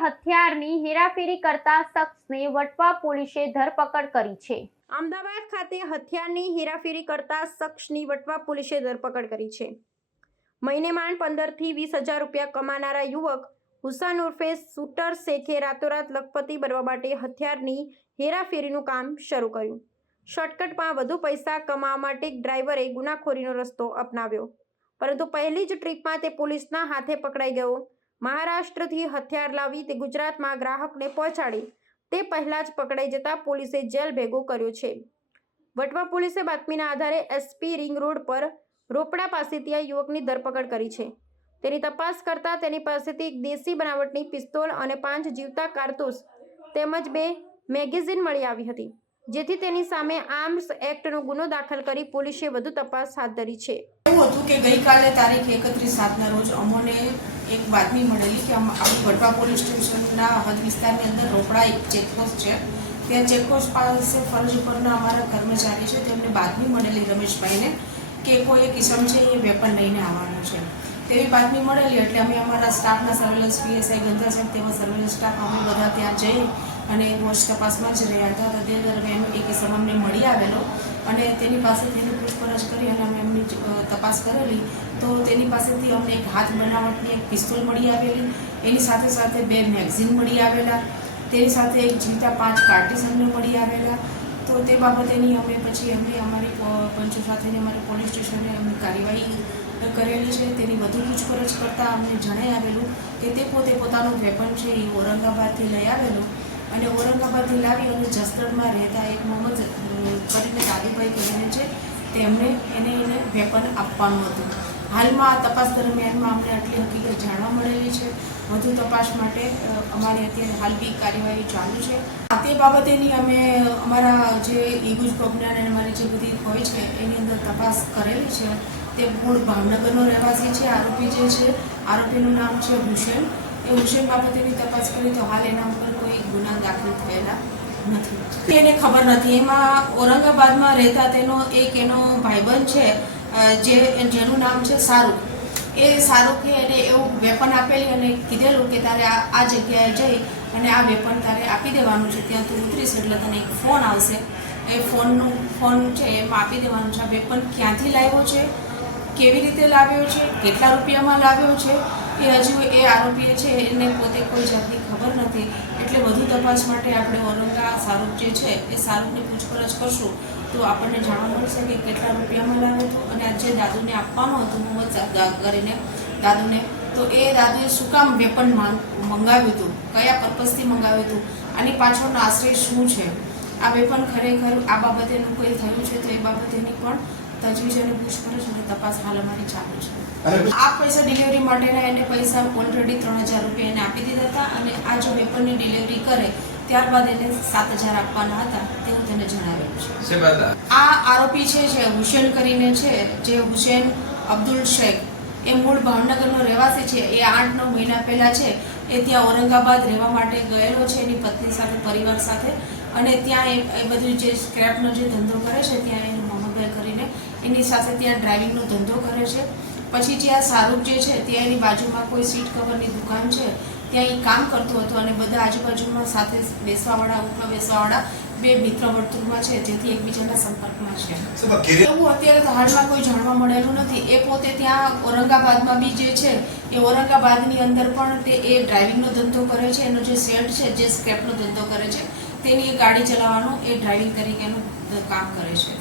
હથિયારની હેરાફેરી કરતા શખ્સને વટવા પોલીસે ધરપકડ કરી છે। અમદાવાદ ખાતે હથિયારની હેરાફેરી કરતા શખ્સની વટવા પોલીસે ધરપકડ કરી છે। મહિને માંડ 15 થી 20 હજાર રૂપિયા કમાનારા યુવક હુસૈન ઉર્ફે શૂટર શેખે રાતોરાત લખપતિ બનવા માટે હથિયારની હેરાફેરીનું કામ શરૂ કર્યું। શોર્ટકટમાં વધુ પૈસા કમાવા માટે ડ્રાઈવરે ગુનાખોરીનો રસ્તો અપનાવ્યો, પરંતુ પહેલી જ ટ્રીપમાં તે પોલીસના હાથે પકડાઈ ગયો। મહારાષ્ટ્રથી હથિયાર લાવી તે ગુજરાતમાં ગ્રાહકને પહોંચાડી તે પહેલા જ પકડાઈ જતા પોલીસે જેલ ભેગો કર્યો છે। વટવા પોલીસે બાતમીના આધારે એસપી રિંગ રોડ પર રોપડા પાસેથી આ યુવકની ધરપકડ કરી છે। તેની તપાસ કરતા તેની પાસેથી એક દેશી બનાવટની પિસ્તોલ અને 5 જીવતા કારતૂસ તેમજ 2 મેગેઝીન મળી આવી હતી, જેથી તેની સામે આર્મ્સ એક્ટનો ગુનો દાખલ કરી પોલીસે વધુ તપાસ હાથ ધરી છે। એવું હતું કે ગઈકાલે તારીખ 31/7ના રોજ અમોને એક બાતમી મળેલી કે આપણી વટવા પોલીસ સ્ટેશનના હદ વિસ્તારની અંદર રોપડા એક ચેકપોસ્ટ છે, ત્યાં ચેકપોસ્ટ પાસે ફરજ ઉપરના અમારા કર્મચારી છે તેમને બાતમી મળેલી રમેશભાઈને કે કોઈ એક ઇસમ છે એ વેપન લઈને આવવાનો છે। તેવી બાતમી મળેલી એટલે અમે અમારા સ્ટાફના સર્વેલન્સ પીએસઆઈ ગંધા સાહેબ તેમાં સર્વેલન્સ સ્ટાફ અમે બધા ત્યાં જઈ અને વોચ તપાસમાં જ રહ્યા હતા। તે દરમિયાન એક ઇસમ અમને મળી આવેલો અને તેની પાસે તેની પૂછપરછ કરી અને અમે એમની તપાસ કરેલી તો તેની પાસેથી અમને એક હાથ બનાવટની એક પિસ્તોલ મળી આવેલી, એની સાથે સાથે 2 મેગઝીન મળી આવેલા, તેની સાથે એક જીવતા 5 કાર્ટીસ અમને મળી આવેલા। તો તે બાબતેની અમે પછી અમારી પંચો સાથેની અમારી પોલીસ સ્ટેશને અમે કાર્યવાહી કરેલી છે। તેની વધુ પૂછપરછ કરતાં અમને જણાઈ આવેલું કે તે પોતે પોતાનું વેપન છે એ ઔરંગાબાદથી લઈ આવેલું અને ઔરંગાબાદથી લાવી અને જસદણમાં રહેતા એક મોહમ્મદ કરીને દાદીભાઈ કરીને છે તેમને એને વેપન આપવાનું હતું। હાલમાં આ તપાસ દરમિયાનમાં અમને આટલી હકીકત જાણવા મળેલી છે। વધુ તપાસ માટે અમારી અત્યારે હાલ બી કાર્યવાહી ચાલુ છે। તે બાબતેની અમે અમારા જે ઈગુજ પ્રોજ્ઞાન અને અમારી જે બધી હોય છે એની અંદર તપાસ કરેલી છે। તે મૂળ ભાવનગરનો રહેવાસી છે। આરોપી જે છે આરોપીનું નામ છે હુસૈન। એ હુસૈન બાબતેની તપાસ કરી તો હાલ એના ઉપર કોઈ ગુના દાખલ થયેલા નથી, એને ખબર નથી। એમાં ઔરંગાબાદમાં રહેતા એનો ભાઈબંધ છે જેનું નામ છે શાહરૂખ। એ શાહરૂખે એને એવું વેપન આપેલી અને કીધેલું કે તારે આ જગ્યાએ જઈ અને આ વેપન તારે આપી દેવાનું છે, ત્યાં તું ઉતરીશ એટલે તને એક ફોન આવશે, એ ફોન છે એમાં આપી દેવાનું છે। આ વેપન ક્યાંથી લાવ્યો છે, કેવી રીતે લાવ્યો છે, કેટલા રૂપિયામાં લાવ્યો છે એ હજુ એ આરોપીએ છે એને પોતે કોઈ જાતની ખબર નથી। એટલે વધુ તપાસ માટે આપણે શાહરૂખ જે છે એ શાહરૂખની પૂછપરછ કરશું તો આપણને જાણવા મળશે કે કેટલા રૂપિયામાં લાવ્યો હતો અને આ જે દાદુને આપવાનું હતું મોહમ્મદ કરીને દાદુને, તો એ દાદુએ શું કામ વેપન મંગાવ્યું હતું, કયા પર્પઝથી મંગાવ્યું હતું, આની પાછળનો આશ્રય શું છે, આ વેપન ખરેખર આ બાબતેનું કોઈ થયું છે તો એ બાબતેની પણ તજવીજ અને પૂછપરછ અને તપાસ હાલ અમારી ચાલુ છે। આ પૈસા ડિલિવરી માટેના એને પૈસા ઓલરેડી 3000 રૂપિયા એને આપી દીધા હતા અને આ જો વેપનની ડિલિવરી કરે ત્યારબાદ એને 7000 આપવાના હતા તેવું તેને જણાવેલું છે। આ આરોપી છે હુસૈન કરીને છે, જે હુસૈન અબ્દુલ શેખ, એ મૂળ ભાવનગરનો રહેવાસી છે। એ 8-9 મહિના પહેલાં છે એ ત્યાં ઔરંગાબાદ રહેવા માટે ગયેલો છે એની પત્ની સાથે, પરિવાર સાથે, અને ત્યાં એ બધું જે સ્ક્રેપનો જે ધંધો કરે છે ત્યાં એનું મોહમ્મદભાઈ કરીને એની સાથે ત્યાં ડ્રાઇવિંગનો ધંધો કરે છે। પછી જે આ શાહરૂખ જે છે ત્યાં એની બાજુમાં કોઈ સીટ કવરની દુકાન છે ત્યાં એ કામ કરતો હતો અને બધા આજુબાજુમાં સાથે બેસવાવાળા ઉઠવા બેસવાવાળા 2 મિત્ર વર્તુળમાં છે જેથી એકબીજાના સંપર્કમાં છે। એવું અત્યારે તો હાલમાં કોઈ જાણવા મળેલું નથી। એ પોતે ત્યાં ઔરંગાબાદમાં બી જે છે એ ઔરંગાબાદની અંદર પણ એ ડ્રાઇવિંગનો ધંધો કરે છે, એનો જે શેડ છે જે સ્ક્રેપનો ધંધો કરે છે તેની એ ગાડી ચલાવવાનું એ ડ્રાઇવિંગ તરીકેનું કામ કરે છે।